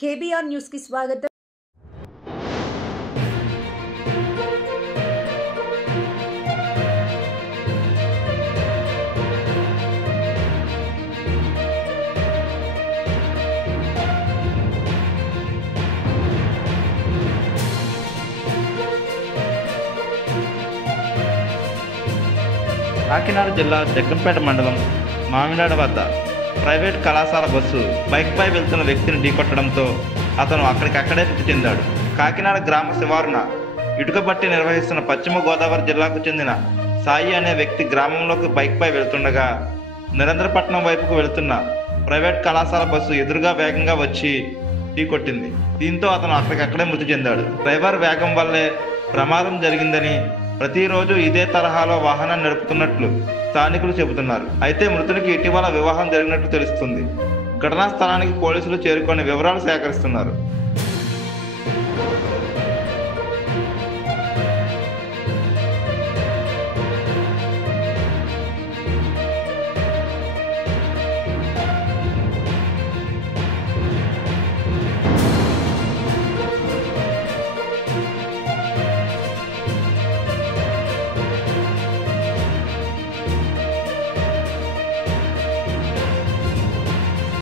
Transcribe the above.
KBR news కి స్వాగతం. కాకినాడ జిల్లా జగ్గంపేట మండలం మామిడాడ వద్ద ప్రైవేట్ కళాశాల బస్సు బైక్పై వెళ్తున్న వ్యక్తిని ఢీకొట్టడంతో అతను అక్కడికక్కడే మృతి చెందాడు. కాకినాడ గ్రామ శివారున ఇటుకబట్టి నిర్వహిస్తున్న పశ్చిమ గోదావరి జిల్లాకు చెందిన సాయి అనే వ్యక్తి గ్రామంలోకి బైక్పై వెళ్తుండగా నిరంతరపట్నం వైపుకు వెళుతున్న ప్రైవేట్ కళాశాల బస్సు ఎదురుగా వేగంగా వచ్చి ఢీకొట్టింది. దీంతో అతను అక్కడికక్కడే మృతి చెందాడు. డ్రైవర్ వేగం వల్లే ప్రమాదం జరిగిందని, ప్రతిరోజు ఇదే తరహాలో వాహనం నడుపుతున్నట్లు స్థానికులు చెబుతున్నారు. అయితే మృతునికి ఇటీవల వివాహం జరిగినట్లు తెలుస్తుంది. ఘటనా స్థలానికి పోలీసులు చేరుకొని వివరాలు సేకరిస్తున్నారు.